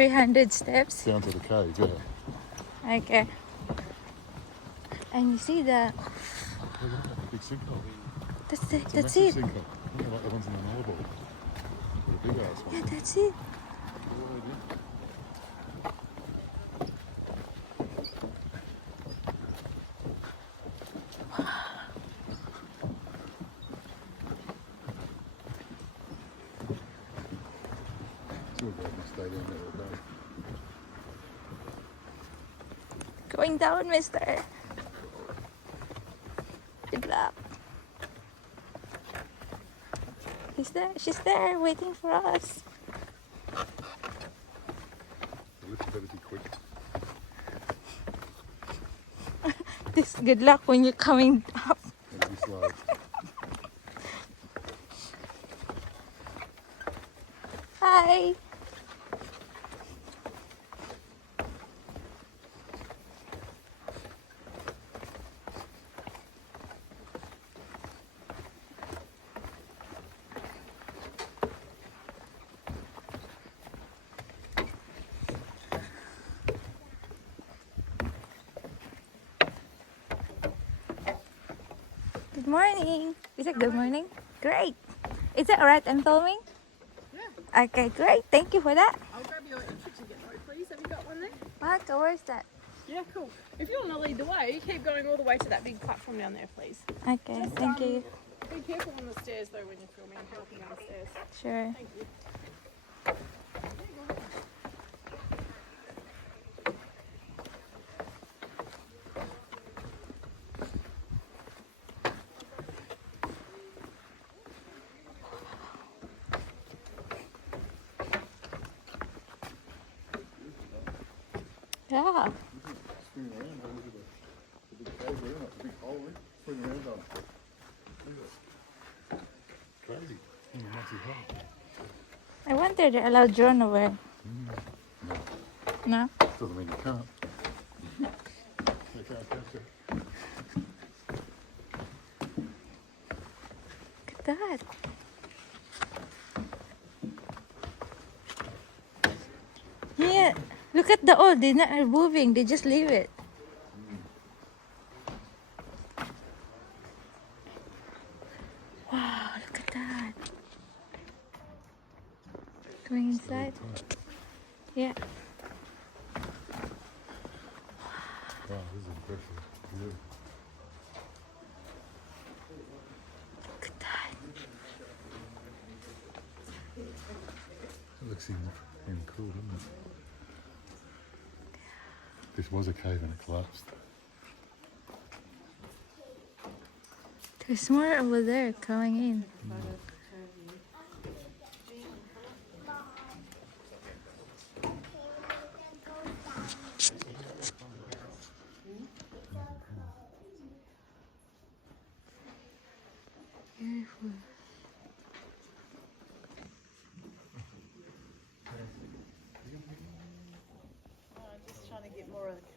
300 steps. Down to the cave, yeah. Okay. And you see the... Look at that big sinkhole. That's It's a that's massive it. sinkhole. Not like the ones in the Nullarbor. But a big ass one. Yeah, that's it. Still glad we stayed in there all day. Going down, mister. Good luck. He's there. She's there waiting for us. The lift better be quick. This good luck when you're coming up. Better be slow. Hi. Good morning. Is it good morning? Great. Is it alright I'm filming? Yeah. Okay, great. Thank you for that. I'll grab your entry ticket though, please. Have you got one there? What? Where's that? Yeah, cool. If you want to lead the way, keep going all the way to that big platform down there, please. Okay, Just, thank you. Be careful on the stairs though when you're filming and walking down the stairs. Sure. Thank you. Yeah. Spin around, have a look at the big cave there, like the big hole in. Spin around on it. Look at it. Crazy. In a massive hole. I wonder they allow drone over. No? Doesn't mean you can't. You can't catch it. Look at that. Yeah. Look at the old. They're not moving. They just leave it. Wow, look at that. Going inside. Yeah. Wow, this is impressive. Yeah. Look at that. It looks even cool, doesn't it? This was a cave and it collapsed. There's more over there coming in. Beautiful. Just trying to get more of the cave.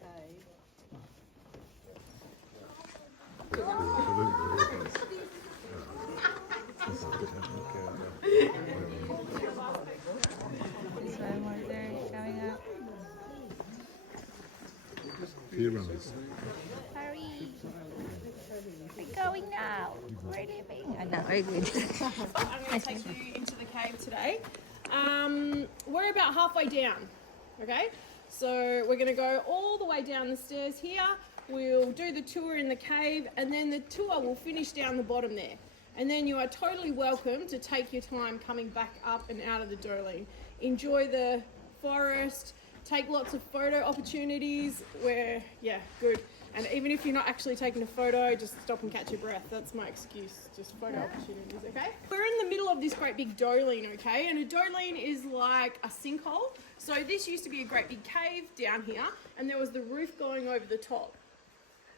There's one more there coming up. Pier runners. Hurry! We're going now. We're leaving. Oh, no, we're good. I'm going to take you into the cave today. We're about halfway down, okay? So we're going to go all the way down the stairs here. We'll do the tour in the cave and then the tour will finish down the bottom there. And then you are totally welcome to take your time coming back up and out of the Doreen. Enjoy the forest, take lots of photo opportunities where, yeah, good. And even if you're not actually taking a photo, just stop and catch your breath. That's my excuse, just photo opportunities, okay? We're in the middle of this great big doline, okay? And a doline is like a sinkhole. So this used to be a great big cave down here, and there was the roof going over the top.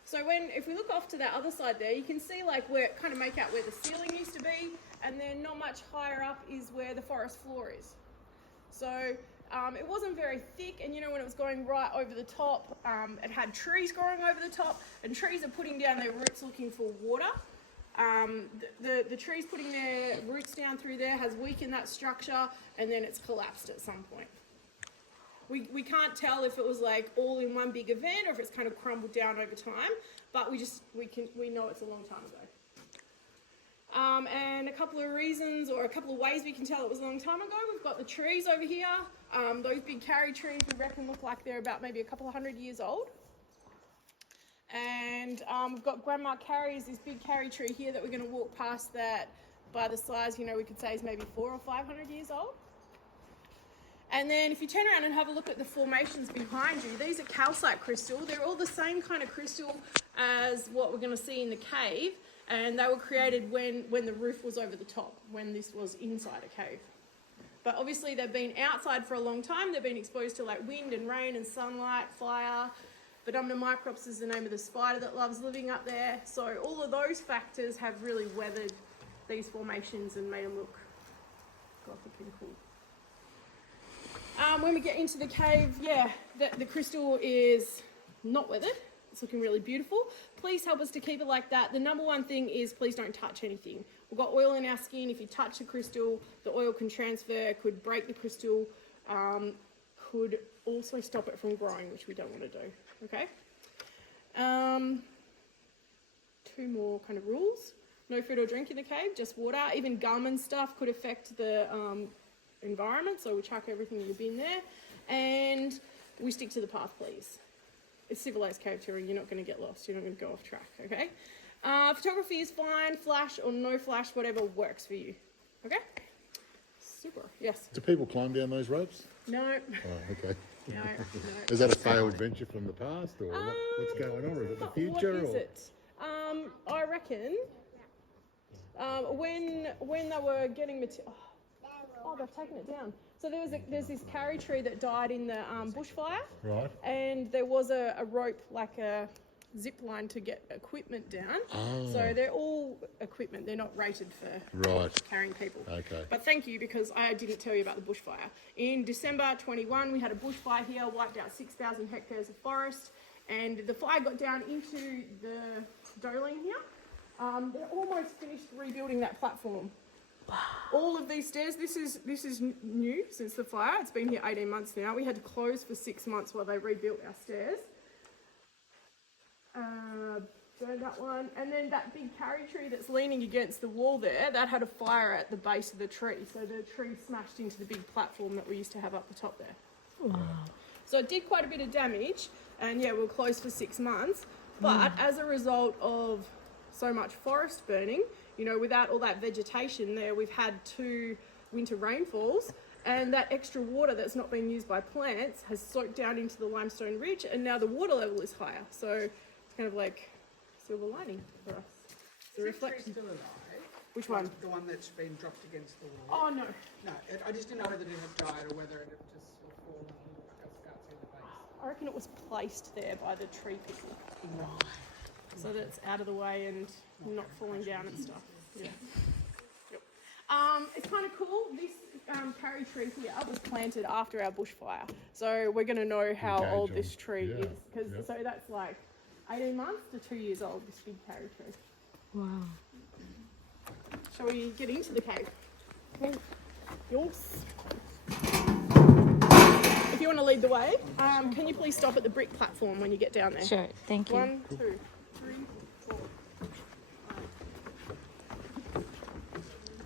So if we look off to that other side there, you can see like where kind of make out where the ceiling used to be, and then not much higher up is where the forest floor is. So it wasn't very thick, and you know when it was going right over the top, it had trees growing over the top, and trees are putting down their roots looking for water. The trees putting their roots down through there has weakened that structure, and then it's collapsed at some point. We can't tell if it was like all in one big event or if it's kind of crumbled down over time, but we know it's a long time ago. And a couple of reasons or a couple of ways we can tell it was a long time ago. We've got the trees over here. Those big carry trees we reckon look like they're about maybe a couple of 100 years old. And we've got Grandma Carrie's, this big carry tree here that we're going to walk past that by the size, we could say is maybe 400 or 500 years old. And then if you turn around and have a look at the formations behind you, these are calcite crystal. They're all the same kind of crystal as what we're going to see in the cave. And they were created when the roof was over the top, when this was inside a cave. But obviously they've been outside for a long time. They've been exposed to like wind and rain and sunlight, fire. Bedumna microps is the name of the spider that loves living up there. So all of those factors have really weathered these formations and made them look gothic and cool. When we get into the cave, the crystal is not weathered. It's looking really beautiful. Please help us to keep it like that. The number one thing is please don't touch anything. We've got oil in our skin. If you touch the crystal, the oil can transfer, could break the crystal, could also stop it from growing, which we don't want to do. Okay? 2 more kind of rules. No food or drink in the cave, just water. Even gum and stuff could affect the environment, so we chuck everything in the bin there. And we stick to the path, please. It's civilized cave touring, you're not going to get lost, you're not going to go off track, okay? Photography is fine, flash or no flash, whatever works for you, okay? Super, yes? Do people climb down those ropes? No. Oh, okay. No. Is that a failed venture from the past, or what's going on? Or is it the future? What is it? I reckon when they were getting material... Oh, they've taken it down. So there's this carry tree that died in the bushfire. Right. And there was a rope, like a zip line to get equipment down. Oh. So they're all equipment. They're not rated for carrying people. Okay. But thank you, because I didn't tell you about the bushfire. In December 21, we had a bushfire here, wiped out 6,000 hectares of forest. And the fire got down into the doling here. They're almost finished rebuilding that platform. Wow. All of these stairs, this is new since the fire. It's been here 18 months now. We had to close for 6 months while they rebuilt our stairs. Burned that one. And then that big carry tree that's leaning against the wall there, that had a fire at the base of the tree. So the tree smashed into the big platform that we used to have up the top there. Wow. So it did quite a bit of damage. And yeah, we were closed for 6 months. But as a result of so much forest burning, without all that vegetation there, we've had 2 winter rainfalls, and that extra water that's not been used by plants has soaked down into the limestone ridge, and now the water level is higher. So it's kind of like silver lining for us. It's a reflection. Still alive? Which one? The one that's been dropped against the wall. Oh, no. No, I just didn't know whether it had died or whether it had just sort of fallen like a scout's in the base. I reckon it was placed there by the tree picker. So that it's out of the way and not falling down and stuff. Yeah. Yep. It's kind of cool. This carry tree here was planted after our bushfire. So we're going to know how old this tree is. So that's like 18 months to 2 years old, this big carry tree. Wow. Shall we get into the cave? Yes. If you want to lead the way, can you please stop at the brick platform when you get down there? Sure, thank you. 1, 2, 3, 4.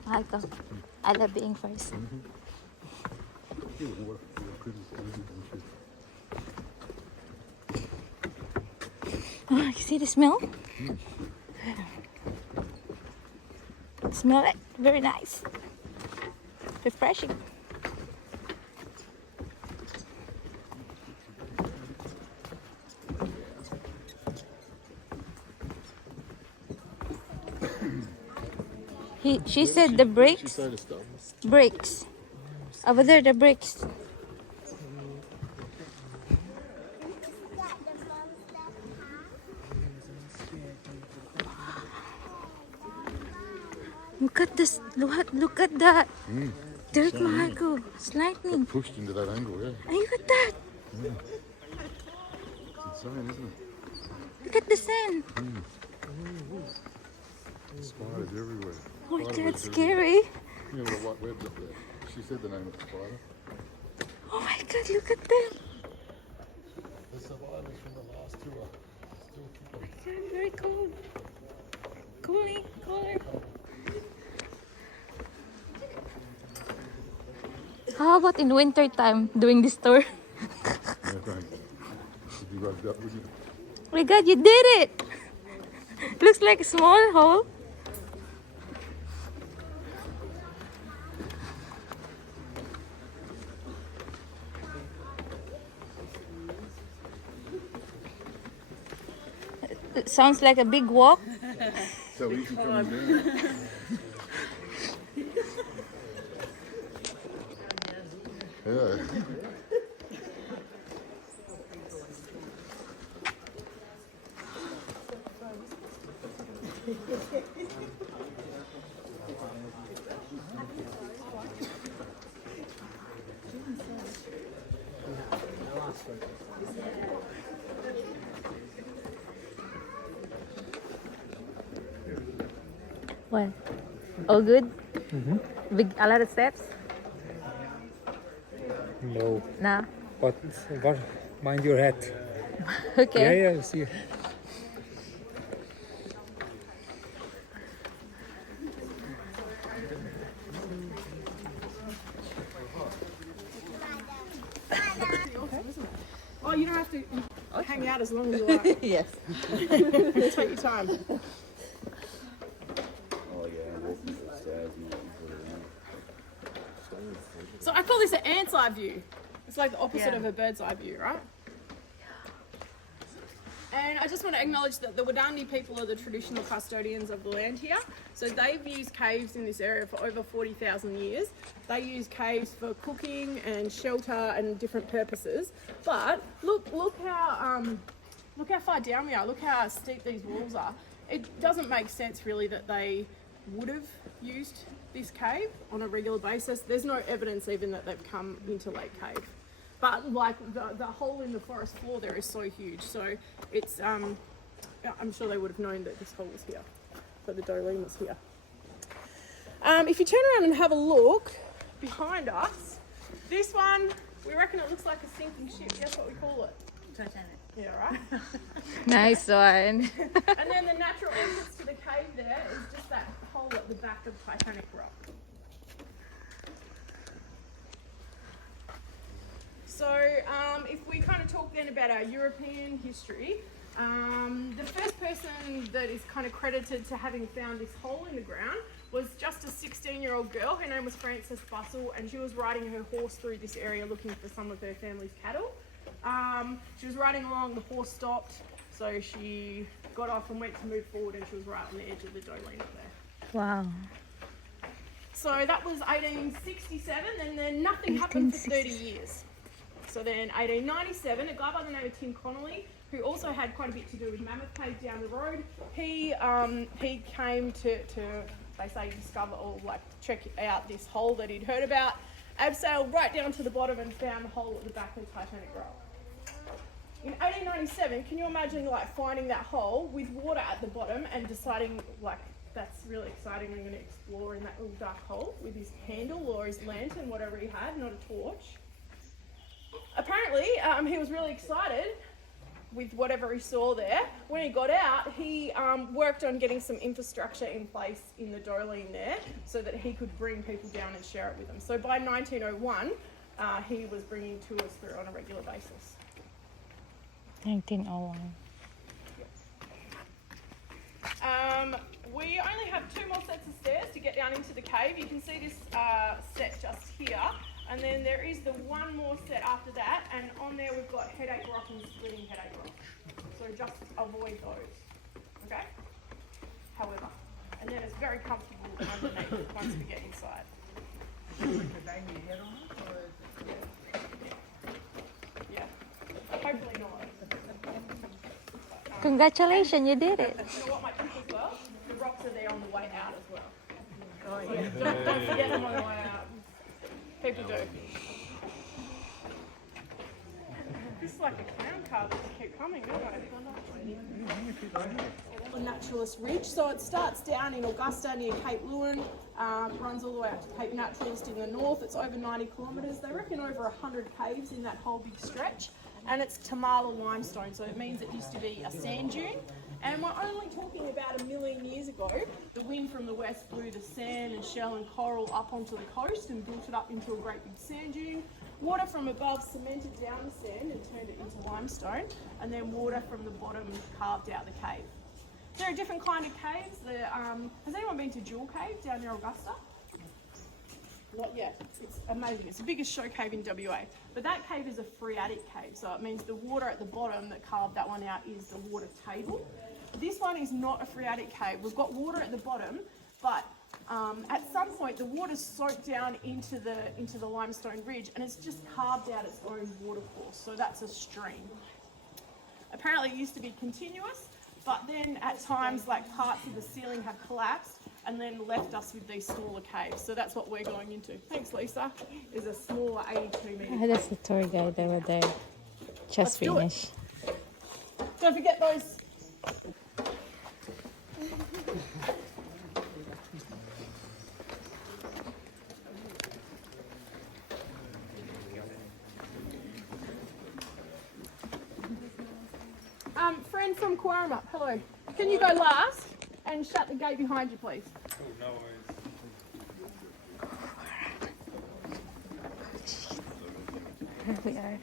I go. I love being first. Oh, you see the smell? Smell it? Very nice. Refreshing. She said the bricks. Bricks. Over there, the bricks. Look at this. Look at that. Dirt, Marco. It's lightning. Pushed into that angle, yeah. And look at that. Yeah. It's insane, isn't it? Look at the sand. Spiders everywhere. Oh, that's scary. Yeah, little white webs up there. She said the name of the spider. Oh my god, look at them. The survivors from the last tour. Still kicking. God, very cold. Cooling, cooler. How about in winter time doing this tour? Yeah, thanks. You'd be rubbed up, wouldn't you? Oh my god, you did it! Looks like a small hole. It sounds like a big walk. So easy coming down. Yeah. What? All good? Big, a lot of steps? No, Nah. but mind your head. Okay. Yeah, see. Oh, you don't have to hang out as long as you like. Yes. Take your time. Oh yeah, I'm walking to the stairs and walking through the room. So I call this an ant's eye view. It's like the opposite of a bird's eye view, right? And I just want to acknowledge that the Wadani people are the traditional custodians of the land here. So they've used caves in this area for over 40,000 years. They use caves for cooking and shelter and different purposes. But look how far down we are. Look how steep these walls are. It doesn't make sense really that they would have used this cave on a regular basis. There's no evidence even that they've come into Lake Cave. But like the hole in the forest floor there is so huge, so it's I'm sure they would have known that this hole was here, that the Dolene was here. If you turn around and have a look behind us, this one we reckon it looks like a sinking ship. Guess what we call it? Titanic. Yeah, right. Nice one. And then the natural entrance to the cave there is just that hole at the back of Titanic Rock. So if we kind of talk then about our European history, the first person that is kind of credited to having found this hole in the ground was just a 16-year-old girl. Her name was Frances Bustle, and she was riding her horse through this area looking for some of her family's cattle. She was riding along, the horse stopped, so she got off and went to move forward, and she was right on the edge of the Dolene up there. Wow. So that was 1867, and then nothing happened for 30 years. So then 1897, a guy by the name of Tim Connolly, who also had quite a bit to do with Mammoth Cave down the road, he came to they say discover or like check out this hole that he'd heard about, abseiled right down to the bottom and found the hole at the back of Titanic Rock. In 1897, can you imagine like finding that hole with water at the bottom and deciding like that's really exciting, I'm going to explore in that little dark hole with his candle or his lantern, whatever he had, not a torch. Apparently, he was really excited with whatever he saw there. When he got out, he worked on getting some infrastructure in place in the Dolene there so that he could bring people down and share it with them. So by 1901, he was bringing tours through on a regular basis. 1901. We only have 2 more sets of stairs to get down into the cave. You can see this set just here. And then there is the one more set after that, and on there we've got Headache Rock and Splitting Headache Rock. So just avoid those, okay? However, and then it's very comfortable underneath once we get inside. Yeah, hopefully not. Congratulations, you did it. You know what might tip as well? The rocks are there on the way out as well. Oh yeah. Don't forget them on the way out. People do. This is like a clown car that just keep coming, don't they? The Naturalist Ridge. So it starts down in Augusta near Cape Lewin, runs all the way up to Cape Naturalist in the north. It's over 90 kilometres. They reckon over 100 caves in that whole big stretch. And it's Tamala limestone, so it means it used to be a sand dune. And we're only talking about 1 million years ago. The wind from the west blew the sand and shell and coral up onto the coast and built it up into a great big sand dune. Water from above cemented down the sand and turned it into limestone, and then water from the bottom carved out the cave. There are different kind of caves. Has anyone been to Jewel Cave down near Augusta? Not yet. It's amazing. It's the biggest show cave in WA. But that cave is a phreatic cave, so it means the water at the bottom that carved that one out is the water table. This one is not a phreatic cave. We've got water at the bottom, but at some point the water's soaked down into the limestone ridge, and it's just carved out its own watercourse. So that's a stream. Apparently it used to be continuous, but then at times like parts of the ceiling have collapsed and then left us with these smaller caves. So that's what we're going into. Thanks, Lisa. Is a smaller 82 metre. Oh, that's the tour guide over there. Just finished. Don't forget those. Friend from Quaramup, hello. Can you go last and shut the gate behind you, please? Oh, no worries. Here we are.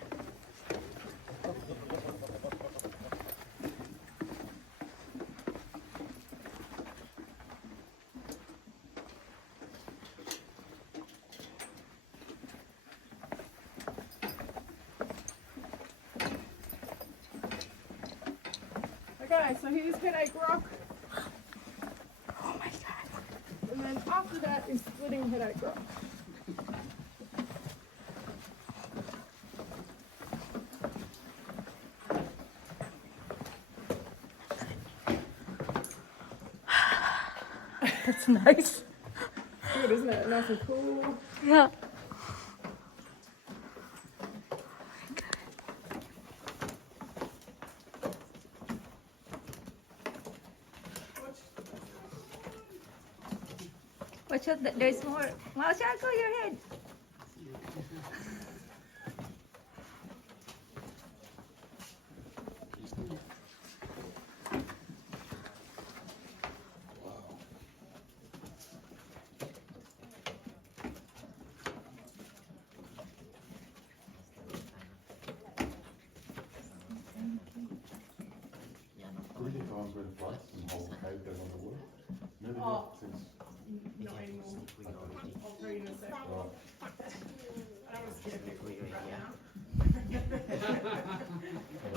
Okay, so here's Headache Rock. Oh my god. And then after that is Splitting Headache Rock. That's nice. Good, isn't it? Nice and cool. Yeah. Watch out, there's more. Watch out, go your head. Really times where the floods and the whole cave goes underwater. Never Oh. since. Not anymore. I'll tell you in a sec. I don't want to scare people right now.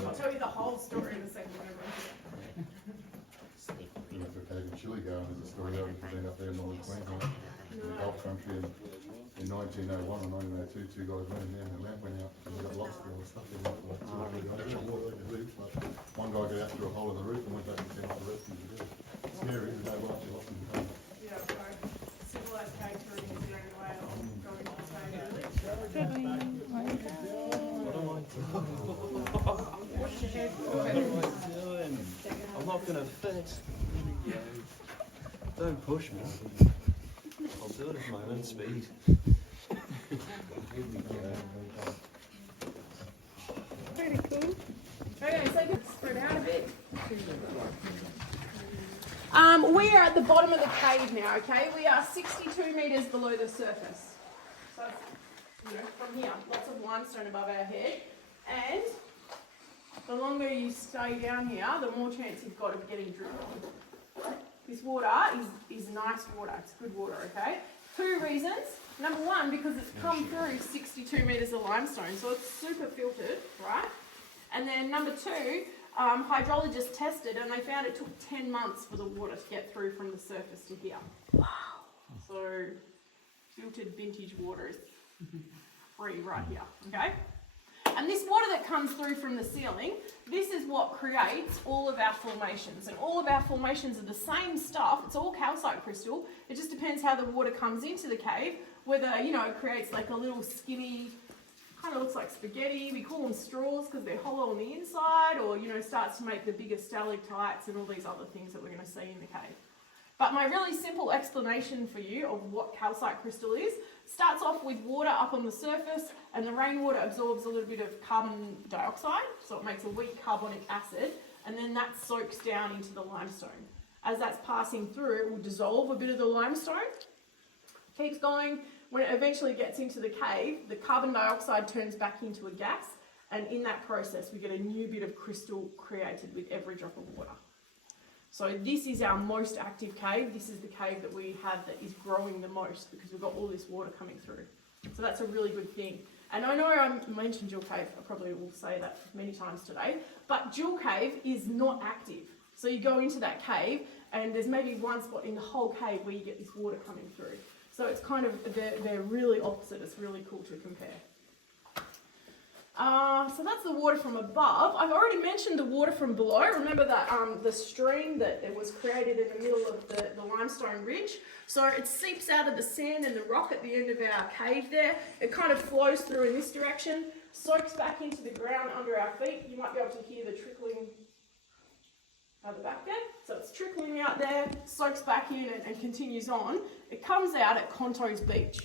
I'll tell you the whole story in a second. You know, for cave in Chile going, there's a story there, we've been up there in northern Queensland, in the Gulf country, and in 1901 or 1902, two guys went in there and the lamp went out and they got lost there and stuff. They went like 2 or 3 days on water, they could leave, but one guy got out through a hole in the roof and went back and sent out the rescue to do it. Scary, isn't that right? You lost in the cave. Yeah, so civilized cave touring is the only way of going to Australia. Wash your head. What am I doing? I'm not gonna fit. Don't push me. I'll do it at my own speed. Pretty cool. Okay, so let's spread out a bit. We are at the bottom of the cave now, okay? We are 62 metres below the surface. So, you know, from here, lots of limestone above our head. And the longer you stay down here, the more chance you've got of getting drilled on. This water is nice water, it's good water, okay? 2 reasons. Number one, because it's come through 62 metres of limestone, so it's super filtered, right? And then number 2, hydrologists tested and they found it took 10 months for the water to get through from the surface to here. Wow. So filtered vintage water is free right here, okay? And this water that comes through from the ceiling, this is what creates all of our formations. And all of our formations are the same stuff. It's all calcite crystal. It just depends how the water comes into the cave, whether, you know, it creates like a little skinny, kind of looks like spaghetti. We call them straws because they're hollow on the inside, or, you know, starts to make the bigger stalactites and all these other things that we're going to see in the cave. But my really simple explanation for you of what calcite crystal is starts off with water up on the surface, and the rainwater absorbs a little bit of carbon dioxide, so it makes a weak carbonic acid, and then that soaks down into the limestone. As that's passing through, it will dissolve a bit of the limestone, keeps going. When it eventually gets into the cave, the carbon dioxide turns back into a gas, and in that process we get a new bit of crystal created with every drop of water. So this is our most active cave. This is the cave that we have that is growing the most because we've got all this water coming through. So that's a really good thing. And I know I mentioned Jewel Cave, I probably will say that many times today, but Jewel Cave is not active. So you go into that cave and there's maybe one spot in the whole cave where you get this water coming through. So it's kind of, they're really opposite. It's really cool to compare. So that's the water from above. I've already mentioned the water from below. Remember that the stream that it was created in the middle of the limestone ridge. So it seeps out of the sand and the rock at the end of our cave there. It kind of flows through in this direction, soaks back into the ground under our feet. You might be able to hear the trickling out the back there. So it's trickling out there, soaks back in and continues on. It comes out at Conto's Beach.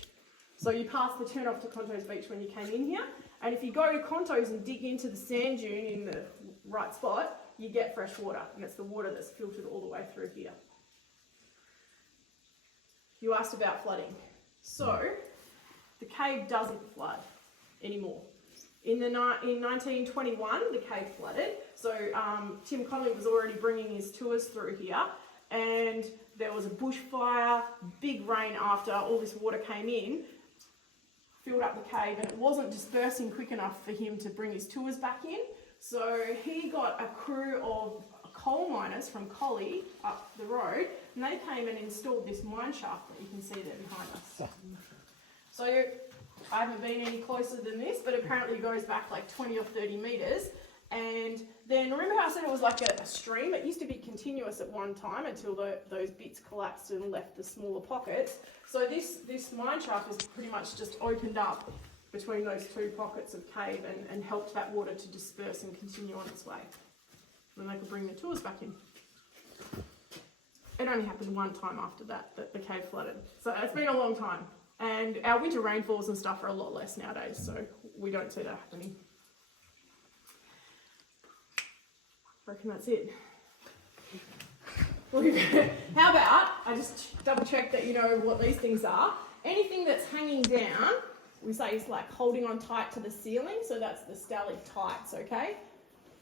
So you pass the turn off to Conto's Beach when you came in here. And if you go to Conto's and dig into the sand dune in the right spot, you get fresh water. And it's the water that's filtered all the way through here. You asked about flooding. So the cave doesn't flood anymore. In 1921, the cave flooded. So Tim Connolly was already bringing his tours through here. And there was a bushfire, big rain after all this water came in, filled up the cave, and it wasn't dispersing quick enough for him to bring his tours back in. So he got a crew of coal miners from Collie up the road, and they came and installed this mine shaft that you can see there behind us. So I haven't been any closer than this, but apparently it goes back like 20 or 30 metres. And then, remember how I said it was like a stream? It used to be continuous at one time until those bits collapsed and left the smaller pockets. So this mine shaft has pretty much just opened up between those two pockets of cave and helped that water to disperse and continue on its way. And they could bring their tours back in. It only happened one time after that the cave flooded. So it's been a long time. And our winter rainfalls and stuff are a lot less nowadays, so we don't see that happening. I reckon that's it. How about I just double check that you know what these things are. Anything that's hanging down, we say is like holding on tight to the ceiling, so that's the stalactites, okay?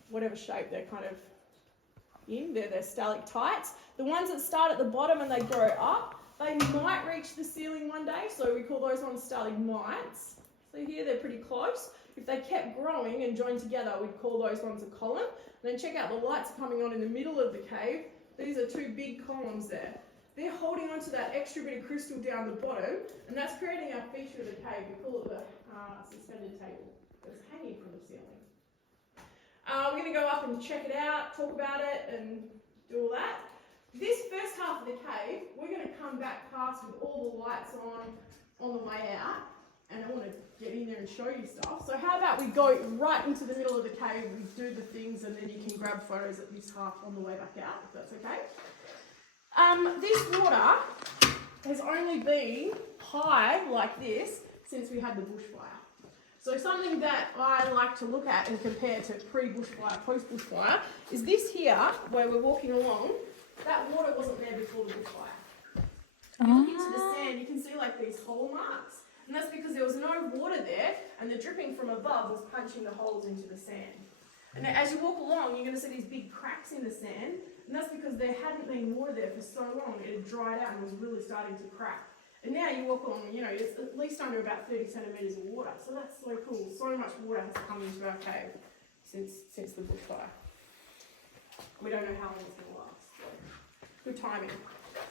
Whatever shape they're kind of in, they're stalactites. The ones that start at the bottom and they grow up, they might reach the ceiling one day, so we call those ones stalagmites. So here they're pretty close. If they kept growing and joined together, we'd call those ones a column. And then check out the lights coming on in the middle of the cave. These are two big columns there. They're holding onto that extra bit of crystal down the bottom, and that's creating our feature of the cave. We call it the suspended table. It's hanging from the ceiling. We're going to go up and check it out, talk about it, and do all that. This first half of the cave, we're going to come back past with all the lights on the way out. And I want to get in there and show you stuff. So how about we go right into the middle of the cave, we do the things, and then you can grab photos at this half on the way back out, if that's okay. This water has only been high like this since we had the bushfire. So something that I like to look at and compare to pre-bushfire, post-bushfire, is this here, where we're walking along. That water wasn't there before the bushfire. If you look into the sand, you can see like these hole marks. And that's because there was no water there, and the dripping from above was punching the holes into the sand. And as you walk along, you're going to see these big cracks in the sand, and that's because there hadn't been water there for so long. It had dried out and was really starting to crack. And now you walk along, you know, it's at least under about 30 centimetres of water. So that's so cool. So much water has come into our cave since the bushfire. We don't know how long it's going to last. So good timing.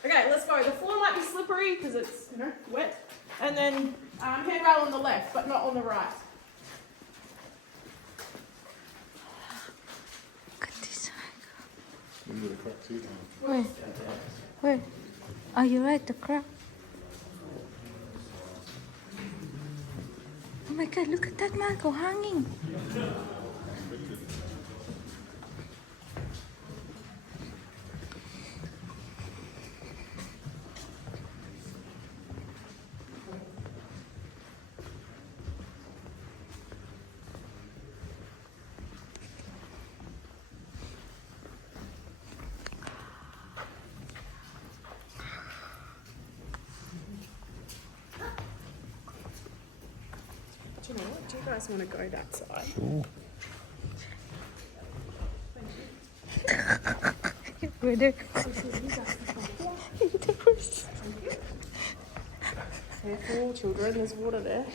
Okay, let's go. The floor might be slippery because it's, you know, wet. And then handrail on the left, but not on the right. Look at this one. Into the crack too. Where? Are you right, the crack? Oh my God, look at that Marco hanging. you know what? Do you guys want to go that side? Where there? Careful, children. There's water there.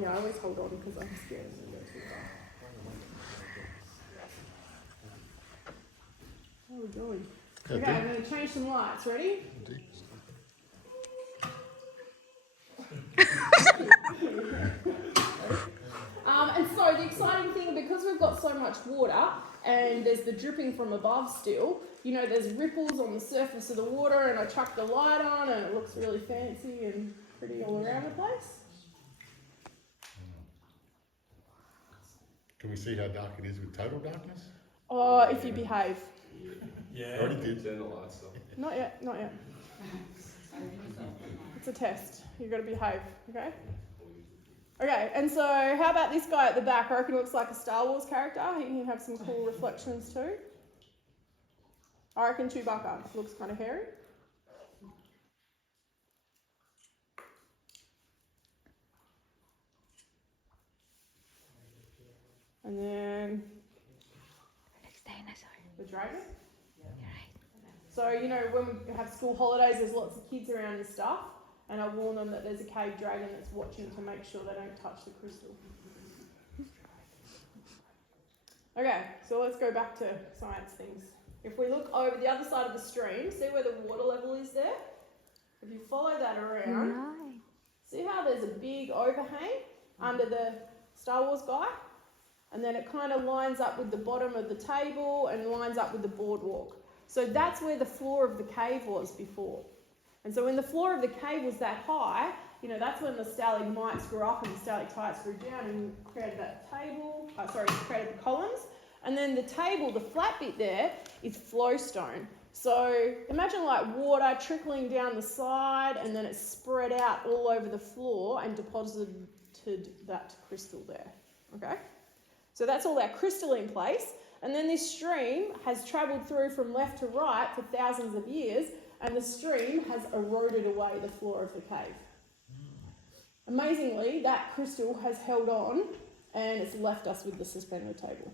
Yeah, I always hold on because I'm scared to go too far. How are we going? Okay, I'm going to change some lights. Ready? And so the exciting thing, because we've got so much water and there's the dripping from above still, you know, there's ripples on the surface of the water, and I chuck the light on and it looks really fancy and pretty all around the place. Can we see how dark it is with total darkness? Oh, if you behave. Yeah. Already did. Turn the lights off. Not yet, not yet. It's a test. You've got to behave, okay? Okay, and so how about this guy at the back? I reckon he looks like a Star Wars character. He can have some cool reflections too. I reckon Chewbacca looks kind of hairy. And then Next dinosaur. the dragon. You're right. So, you know, when we have school holidays, there's lots of kids around and stuff. And I warn them that there's a cave dragon that's watching to make sure they don't touch the crystal. Okay, so let's go back to science things. If we look over the other side of the stream, see where the water level is there? If you follow that around, Right. see how there's a big overhang under the Star Wars guy? And then it kind of lines up with the bottom of the table and lines up with the boardwalk. So that's where the floor of the cave was before. And so when the floor of the cave was that high, you know, that's when the stalagmites grew up and the stalactites grew down and created that table, created the columns. And then the table, the flat bit there, is flowstone. So imagine like water trickling down the side and then it's spread out all over the floor and deposited that crystal there, okay? So that's all our crystal in place. And then this stream has travelled through from left to right for thousands of years, and the stream has eroded away the floor of the cave. Amazingly, that crystal has held on and it's left us with the suspended table.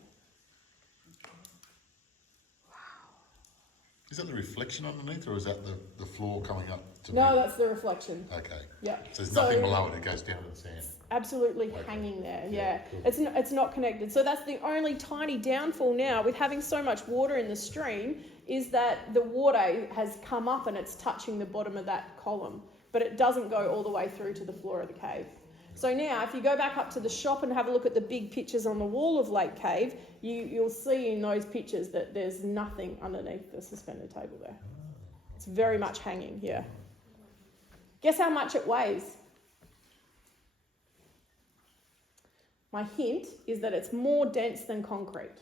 Is that the reflection underneath, or is that the floor coming up to No, that's the reflection. Okay. Yeah. So there's nothing below it, it goes down to the sand. Absolutely Okay. hanging there, Yeah, yeah. cool. It's not connected. So that's the only tiny downfall now with having so much water in the stream, is that the water has come up and it's touching the bottom of that column, but it doesn't go all the way through to the floor of the cave. So now if you go back up to the shop and have a look at the big pictures on the wall of Lake Cave, you'll see in those pictures that there's nothing underneath the suspended table there. It's very much hanging here. Guess how much it weighs? My hint is that it's more dense than concrete.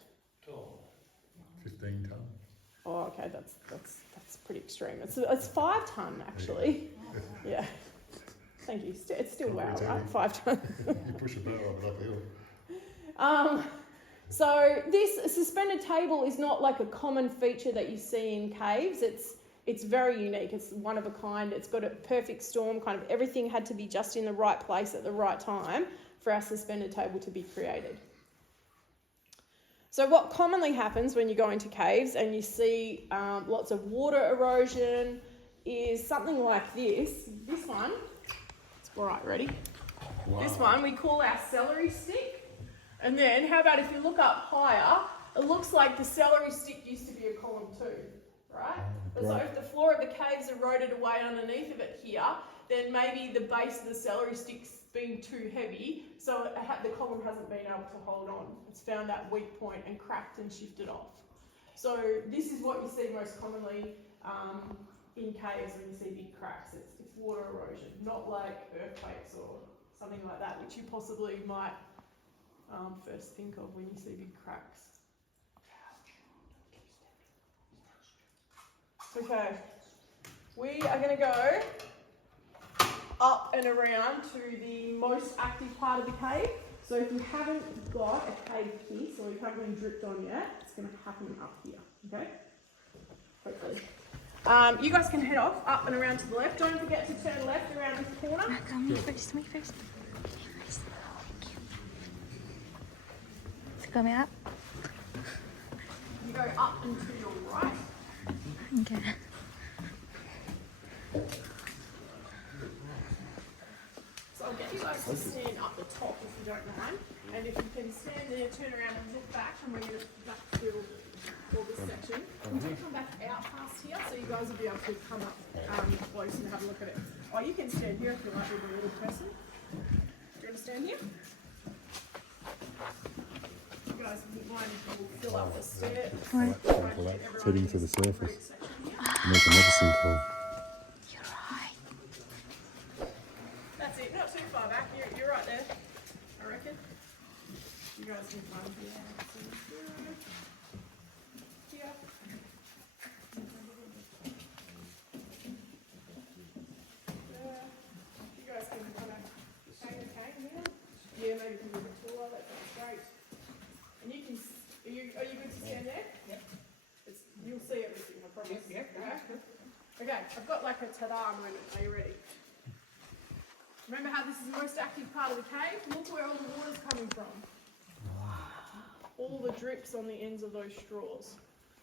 15 tonnes. Oh, okay, that's pretty extreme. It's 5 tonne actually. Yeah. Thank you. It's still wow, right? 5 tonne. You push a boat up uphill. So this suspended table is not like a common feature that you see in caves. It's very unique. It's one of a kind. It's got a perfect storm. Kind of everything had to be just in the right place at the right time for our suspended table to be created. So what commonly happens when you go into caves and you see lots of water erosion is something like this. This one, it's all right, ready? Wow. This one we call our celery stick. And then how about if you look up higher, it looks like the celery stick used to be a column too, right? But so if the floor of the cave's eroded away underneath of it here, then maybe the base of the celery stick's been too heavy, so the column hasn't been able to hold on. It's found that weak point and cracked and shifted off. So this is what you see most commonly in caves when you see big cracks. It's water erosion, not like earthquakes or something like that, which you possibly might first think of when you see big cracks. Okay, we are going to go up and around to the most active part of the cave. So if you haven't got a cave kiss or you haven't been dripped on yet, it's going to happen up here, okay? Hopefully. You guys can head off, up and around to the left. Don't forget to turn left around this corner. Come me first, me first. So coming up. You go up and to your right. Okay. So I'll get you guys to stand up the top if you don't mind. And if you can stand there, turn around and look back, and we're going to backfill all this section. We do come back out past here, so you guys will be able to come up close and have a look at it. Oh, you can stand here if you like with a little person. You want to stand here? You guys wouldn't mind if we'll fill up the stairs. Heading to the surface. Section here. Make a medicine call. You're right. That's it, not too far back. You're right there, I reckon. You guys can find here. Here. There. You guys can kind of hang a cane here. Yeah, maybe you can move it taller. That sounds great. And you can. Are you good to stand there? Yep. You'll see everything, I promise. Yep. Okay, I've got like a ta-da moment. Are you ready? Remember how this is the most active part of the cave? Look where all the water's coming from. All the drips on the ends of those straws.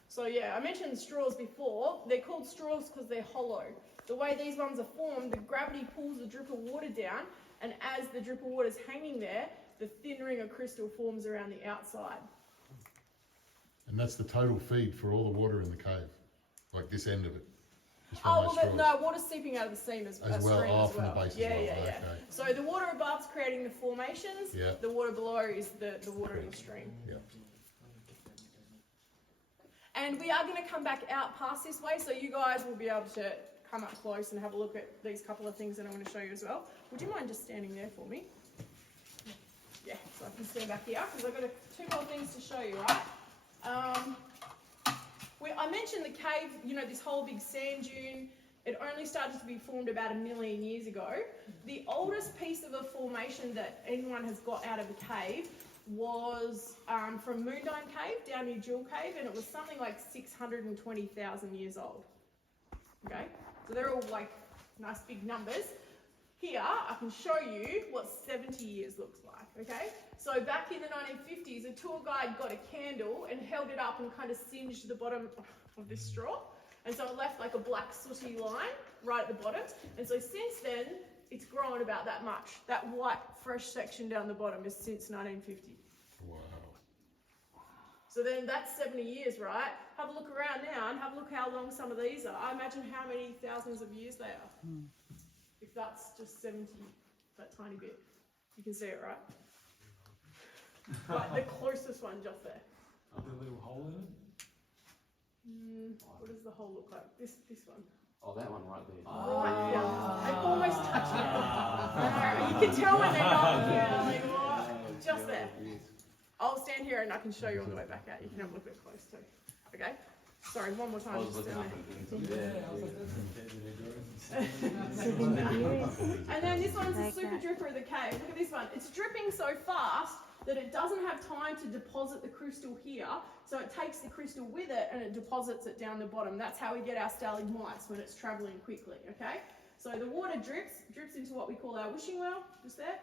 So yeah, I mentioned straws before. They're called straws because they're hollow. The way these ones are formed, the gravity pulls the drip of water down, and as the drip of water is hanging there, the thin ring of crystal forms around the outside. And that's the total feed for all the water in the cave, like this end of it. Oh, well, no, water's seeping out of the seam as well. Well, Stream oh, as from the well. base as Yeah, well. yeah, yeah. Okay. So the water above's creating the formations. Yeah. The water below is the water in the stream. Yeah. And we are going to come back out past this way, so you guys will be able to come up close and have a look at these couple of things that I'm going to show you as well. Would you mind just standing there for me? Yeah, so I can stand back here because I've got two more things to show you, right? I mentioned the cave, you know, this whole big sand dune. It only started to be formed about 1 million years ago. The oldest piece of a formation that anyone has got out of a cave was from Moondime Cave down near Jewel Cave, and it was something like 620,000 years old. Okay, so they're all like nice big numbers. Here, I can show you what 70 years looks like, okay? So back in the 1950s, a tour guide got a candle and held it up and kind of singed the bottom of this straw. And so it left like a black sooty line right at the bottom. And so since then, it's grown about that much. That white, fresh section down the bottom is since 1950. Wow. So then that's 70 years, right? Have a look around now and have a look how long some of these are. Imagine how many thousands of years they are. If that's just 70, that tiny bit. You can see it, right? Like the closest one just there. Are there a little hole in it? What does the hole look like? This one. Oh, that one right there. Right, yeah. They almost touch it. You can tell when they're not. Yeah, like, what? Just there. I'll stand here and I can show you on the way back out. You can have a look at it close too. Okay? Sorry, one more time. Just stand there. And then this one's the super dripper of the cave. Look at this one. It's dripping so fast that it doesn't have time to deposit the crystal here. So it takes the crystal with it and it deposits it down the bottom. That's how we get our stalagmites when it's traveling quickly, okay? So the water drips into what we call our wishing well, just there,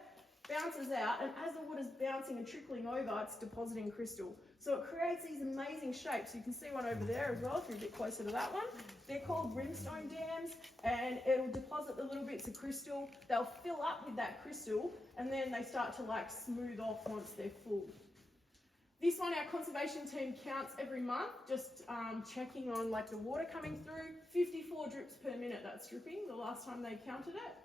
bounces out, and as the water's bouncing and trickling over, it's depositing crystal. So it creates these amazing shapes. You can see one over there as well, if you're a bit closer to that one. They're called brimstone dams, and it'll deposit the little bits of crystal. They'll fill up with that crystal, and then they start to like smooth off once they're full. This one, our conservation team counts every month, just checking on like the water coming through. 54 drips per minute that's dripping, the last time they counted it.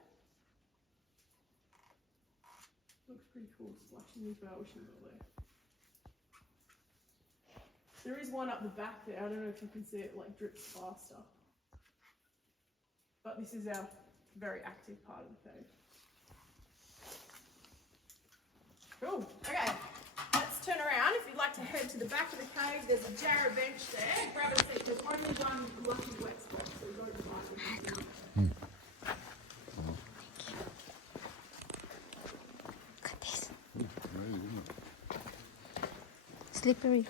Looks pretty cool, splashing into our ocean well there. There is one up the back there, I don't know if you can see it, like drips faster. But this is our very active part of the cave. Cool, okay. Let's turn around. If you'd like to head to the back of the cave, there's a Jarrah bench there. Grab a seat. There's only one lucky wet spot, so don't find it. Look at this. Slippery.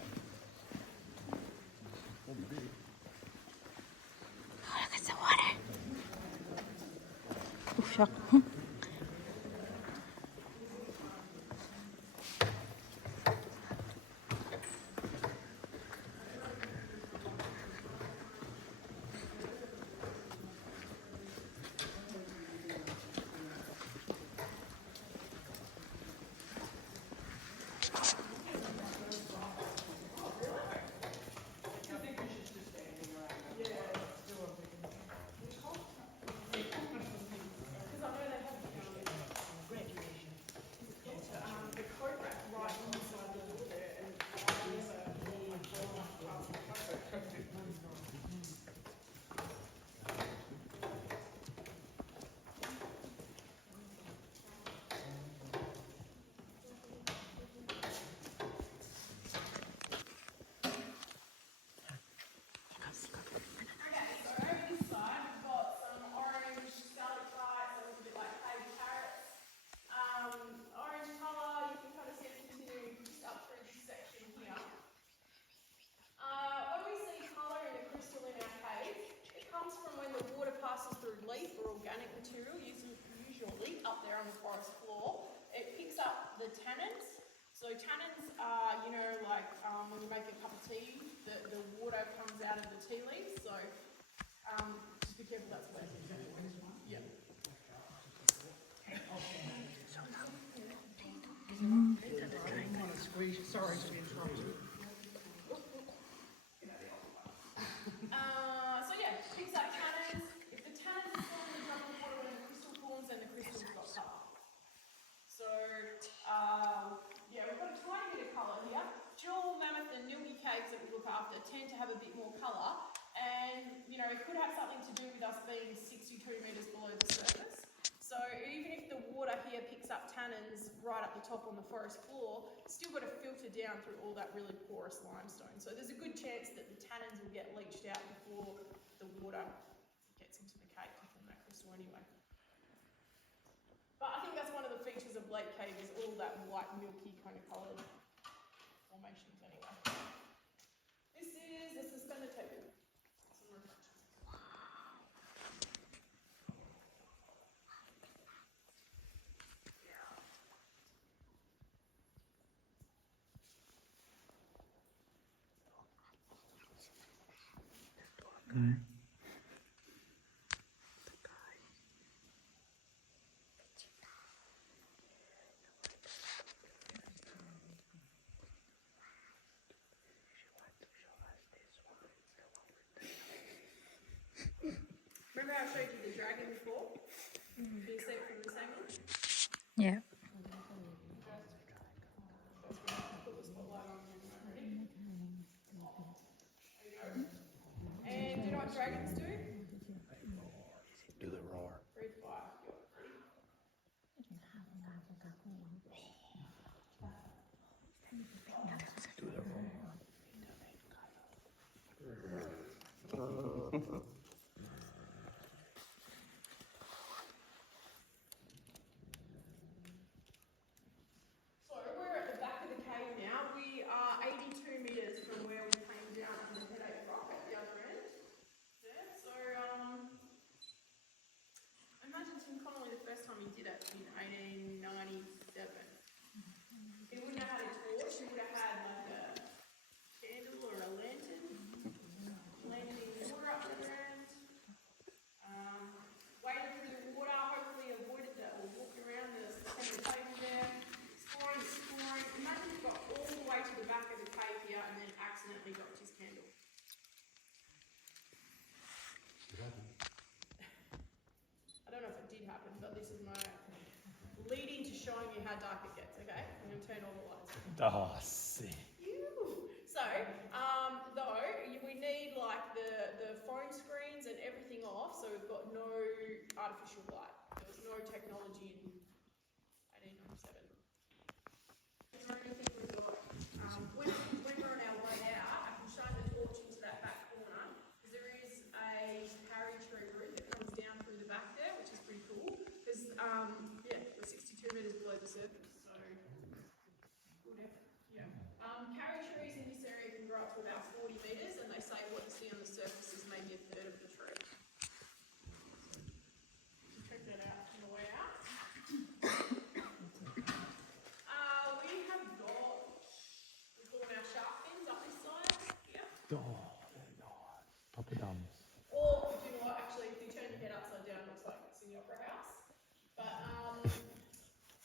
when you make a cup of tea, the water comes out of the tea leaves, so just be careful that's wet. Yeah. Sorry to interrupt you. So yeah, picks up tannins. If the tannins are still in the drop of water when the crystal forms, then the crystal's got colour. So yeah, we've got a tiny bit of colour here. Jewel, mammoth and nilgi caves that we look after tend to have a bit more colour, and you know, it could have something to do with us being 62 metres below the surface. So even if the water here picks up tannins right up the top on the forest floor, it's still got to filter down through all that really porous limestone. So there's a good chance that the tannins will get leached out before the water gets into the cave to form that crystal anyway. But I think that's one of the features of Lake Cave is all that white, milky kind of coloured formations anyway. This is a suspended table. Some reflections. Remember how I showed you the dragon before? Can you see it from this angle? Yeah. Put the spotlight on him. Ready? There you go. And do you know what dragons do? Do the roar. Breathe fire. Ready? Do the roar. So we're at the back of the cave now. We are 82 metres from where we came down from the headache rock at the other end. There. So imagine Tim Connolly the first time he did it in 1897. He wouldn't have had a torch, he would have had like a candle or a lantern. Landed in the water up the ground. Waded through the water, hopefully avoided that or walked around the suspended table there. Exploring. Imagine he got all the way to the back of the cave here and then accidentally dropped his candle. I don't know if it did happen, but this is my leading to showing you how dark it gets, okay? I'm going to turn all the lights on. Oh, sick. So, though, we need like the phone screens and everything off, so we've got no artificial light. There was no technology in 1897. Is there anything we've got? When we're on our way out, I can shine the torch into that back corner, because there is a carriage route that comes down through the back there, which is pretty cool, because, yeah, we're 62 metres below the surface, so good effort. Yeah. Carry trees in this area can grow up to about 40 metres, and they say what you see on the surface is maybe a third of the tree. Check that out on the way out. We have got, we call them our shark fins up this side here. Oh, they're nice. Proper dummies. Or, do you know what, actually, if you turn your head upside down, it looks like it's in the opera house. But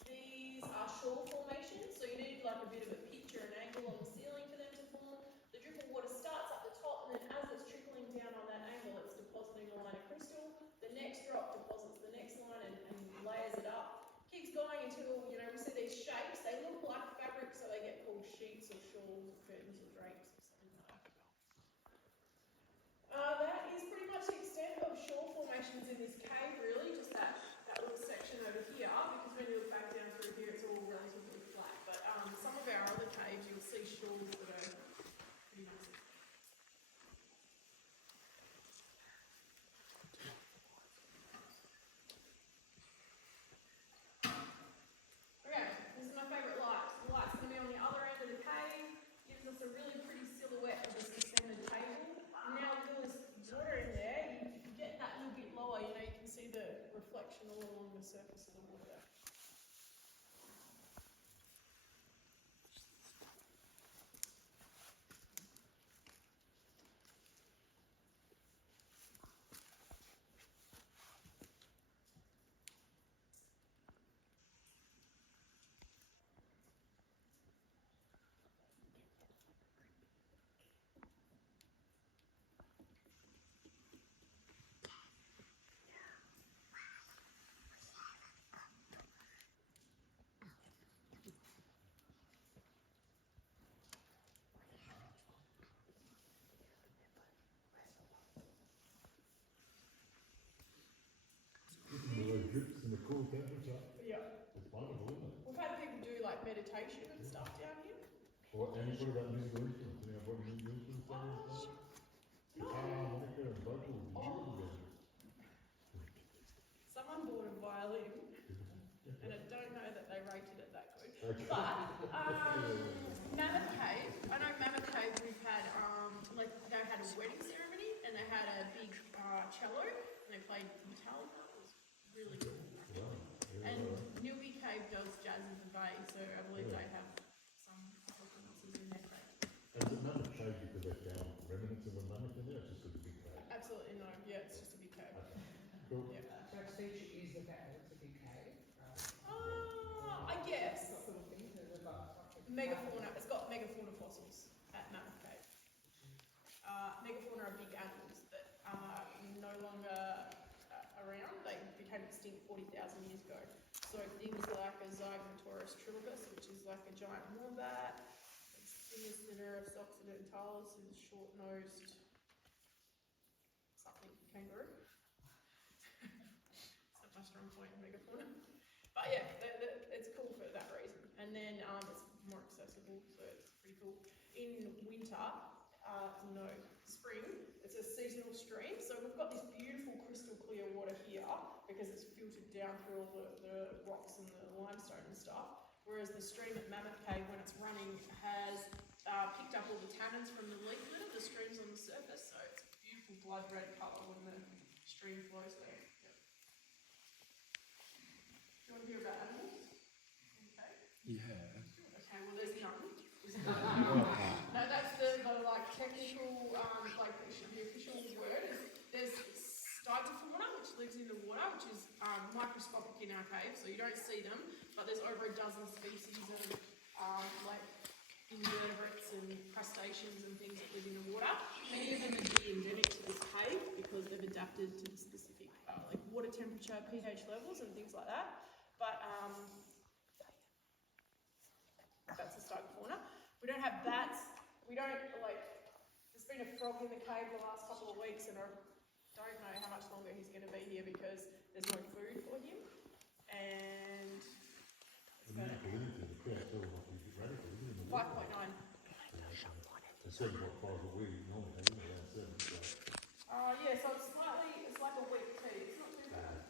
these are shore formations, so you need like a bit of a pitch or an angle on the ceiling for them to form. The drip of water starts up the top, and then as it's trickling down on that angle, it's depositing a line of crystal. The next drop deposits the next line and layers it up. Keeps going until, you know, we see these shapes. They look like fabric, so they get called sheets or shawls or curtains or drapes or something like that. That is pretty much the extent of shore formations in this cave, really, just that little section over here, because when you look back down through here, it's all relatively the cool temperature. Yeah. It's wonderful, isn't it? We've had people do like meditation and stuff down here. Or, and what about musical instruments? You know, what musical instruments down there? Guitar, harmonica, and vocals. And Someone bought a violin, and I don't know that they rated it that good. But Mammoth Cave, I know Mammoth Cave. We've had like they had a wedding ceremony, and they had a big cello, and they played Metallica. It was really cool. And Newby Cave does jazz in the bay, so I believe they have some performances in their cave. And is it Mammoth Cave because they found remnants of a mammoth in there? It's just a big cave. Absolutely no. Yeah, it's just a big cave. Okay. Cool. Yeah. So its feature is the fact that it's a big cave, right? I guess. It's got little things that are like Megafauna. It's got megafauna fossils at Mammoth Cave. Megafauna are big animals that are no longer around. They became extinct 40,000 years ago. So things like a Zygosaurus trilobus, which is like a giant wombat, Siniscineros occidentalis is short-nosed something kangaroo. That's my strong point in megafauna. But yeah, it's cool for that reason. And then it's more accessible, so it's pretty cool. In winter, no, spring, it's a seasonal stream. So we've got this beautiful crystal clear water here because it's filtered down through all the rocks and the limestone and stuff. Whereas the stream at Mammoth Cave, when it's running, has picked up all the tannins from the leaf litter, the streams on the surface. So it's a beautiful blood red colour when the stream flows there. Yep. Do you want to hear about animals? Okay. Yeah. Okay, well there's none. No, that's the like technical, like the official word. There's Stygofauna, which lives in the water, which is microscopic in our cave, so you don't see them, but there's over a dozen species of like invertebrates and crustaceans and things that live in the water. Many of them are endemic to this cave because they've adapted to the specific like water temperature, pH levels and things like that. But that's a Stygofauna. We don't have bats. We don't like. There's been a frog in the cave the last couple of weeks, and I don't know how much longer he's going to be here because there's no food for him. And it's about 5.9. It's 7.5 a week, normally, around 7. So. Yeah, so it's like a weak tea. It's not too bad.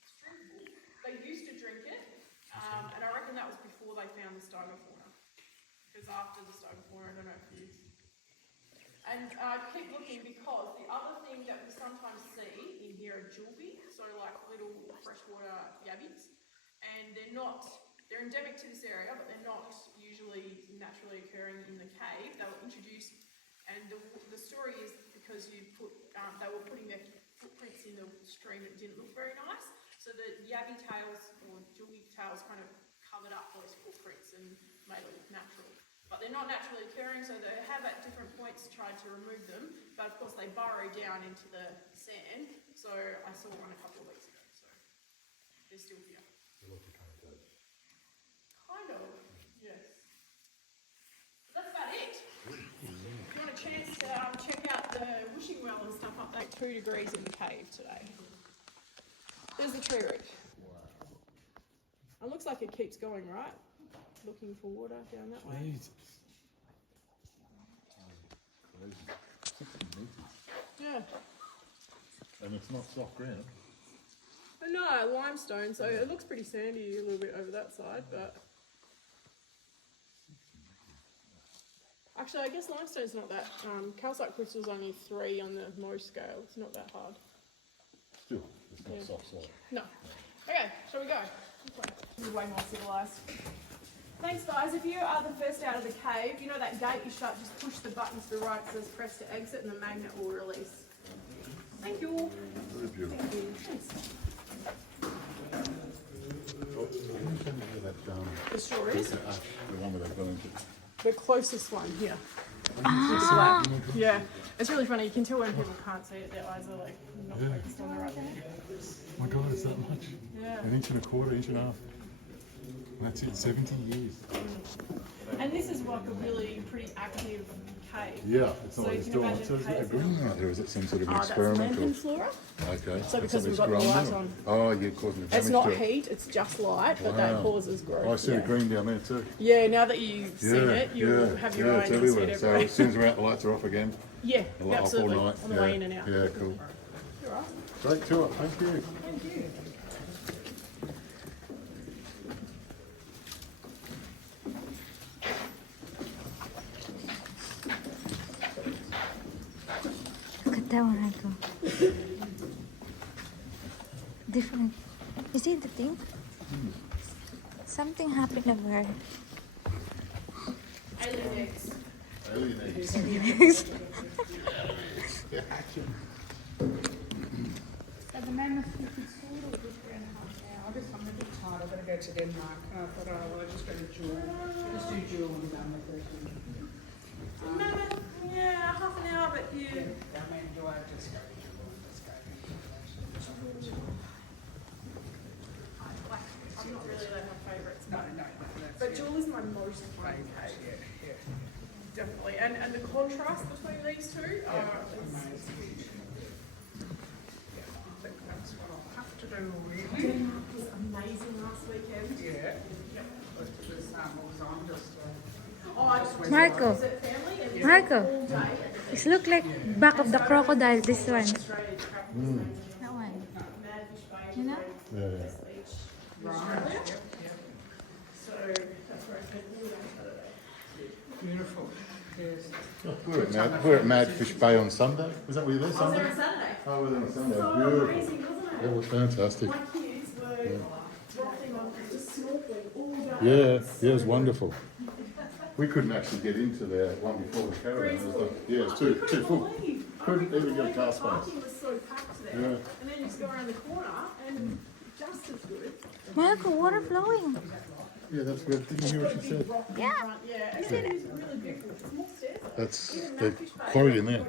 It's drinkable. They used to drink it, and I reckon that was before they found the Stygofauna. Because after the Stygofauna, I don't know if you. And I keep looking because the other thing that we sometimes see in here are julbi, so like little freshwater yabbies, and they're endemic to this area, but they're not usually naturally occurring in the cave. They were introduced, and the story is because they were putting their footprints in the stream that didn't look very nice, so the yabby tails or julbi tails kind of covered up those footprints and made it look natural. But they're not naturally occurring, so they have at different points tried to remove them, but of course they burrow down into the sand, so I saw one a couple of weeks ago, so they're still here. Kind of, yes. But that's about it. If you want a chance to check out the wishing well and stuff up like 2 degrees in the cave today. There's the tree root. Wow. It looks like it keeps going, right? Looking for water down that way. Jesus. Crazy. 60 metres. Yeah. And it's not soft ground. No, limestone, so it looks pretty sandy a little bit over that side, but... Actually, I guess limestone's not that... calcite crystal's only 3 on the Mohs scale. It's not that hard. Still, it's not soft soil. No. Okay, shall we go? We're way more civilised. Thanks guys, if you are the first out of the cave, you know that gate you shut, just push the button to the right that says press to exit and the magnet will release. Thank you. Very beautiful. Thank you. Thanks. The stories? The one where they've gone into. The closest one here. Yeah, it's really funny. You can tell when people can't see it, their eyes are like not focused on the right thing. Oh my God, it's that much. Yeah. An inch and a quarter, inch and a half. That's it, 70 years. And this is like a really pretty active cave. Yeah, it's So not you it's can dormant. imagine So is it a caves green out there? Is it some sort of That's experimental? lantern flora. Okay. So because Something's we've got the grown light there. on. Oh, yeah, causing the damage It's not to it. heat, it's just light, but that Wow. causes growth. Oh, I see yeah. the green down there too. Yeah, now that you've seen it, you'll have your own it's and see it everywhere. So everywhere. as soon as we're out, the lights are off again. Yeah, The light off all absolutely. night. On the way in and out. Yeah, cool. You're right. Great tour, thank you. Thank you. Look at that one, Michael. Different. You see the thing? Something happened over here. Alien eggs. Alien eggs. I'm a bit tired. I've got to go to Denmark. I thought, well, I'll just go to Jewel. Just do Jewel and done with it. Yeah, half an hour, but you. I mean, do I just go to Jewel? Let's go. I'm not really like my favourites. No, that's But it. Jewel is my most fun cave. Yeah. Definitely. And the contrast between these two is huge. I think that's what I'll have to do, really. Denmark was amazing last weekend. Yeah. But the samples on just. Oh, I just went Marco. to visit family and Marco. all day at the It looks like back of the crocodile, this one. Australia travel. That one. Mad Fish Bay, You know? Yeah, Beach, Australia. So that's where I spent all day Saturday. Beautiful. Yes. We're at Madfish Bay on Sunday. Was that where you were there I was Sunday? there on Saturday. Oh, we're there on Sunday. So Beautiful. amazing, wasn't That it? was fantastic. My kids were rocking on, just snorkeling all day. Yeah, it was wonderful. We couldn't actually get into the one before the caravan. It was like, yeah, it was too full. Couldn't even get a car The space. parking was so packed there. Yeah. And then you just go around the corner and just as good. Marco, water flowing. Yeah, that's good. Did you hear what she said? Yeah. Yeah, it's really beautiful. It's more stairs. That's, they quarried in there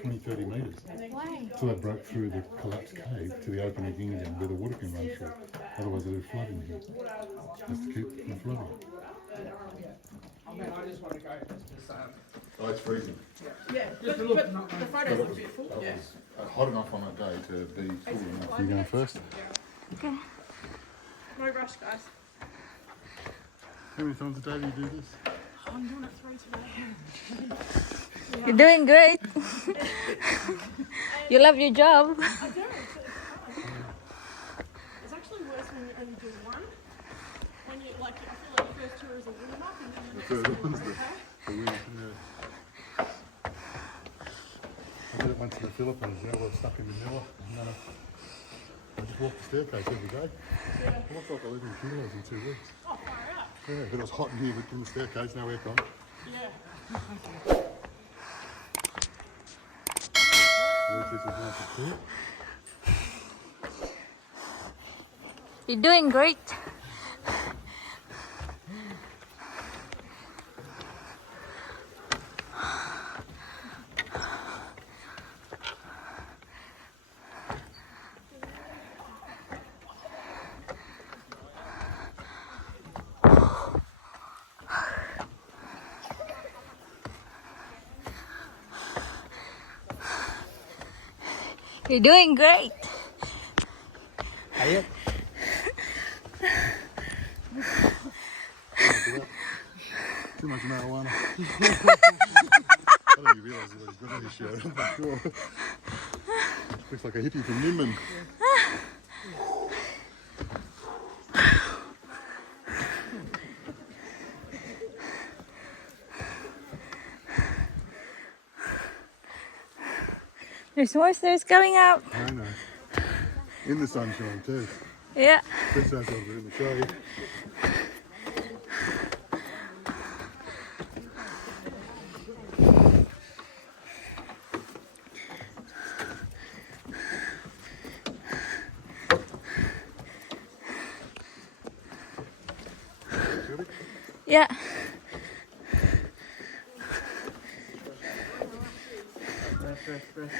20, 30 metres. Why? So they broke through the collapsed cave to the open again where the water can run through. Otherwise it would flood in here. Just to keep from flooding. I mean, I just want to go just to Oh, it's freezing. Yeah, but the photos look beautiful. Yeah. Hot enough on that day to be cool enough. You going first? Okay. No rush, guys. How many times a day do you do this? I'm doing it 3 today. You're doing great. You love your job. I do. It's fun. It's actually worse when you only do one. When you like, I feel like the first tour is a warm up, and then the next third tour one's is the- okay. I did it once in the Philippines, we were stuck in Manila, and I just walked the staircase every day. I lost like 11 kilos in 2 weeks. Oh, far out. Yeah, but it was hot in here, but in the staircase, no aircon. Yeah. You're doing great. You're doing great. Ayat. Too much marijuana. I don't even realise what he's got on his shirt. I'm not sure. Looks like a hippie from Nimman. There's more stairs coming up. I know. In the sunshine too. Yeah. Puts ourselves in the shade. Yeah. Fresh.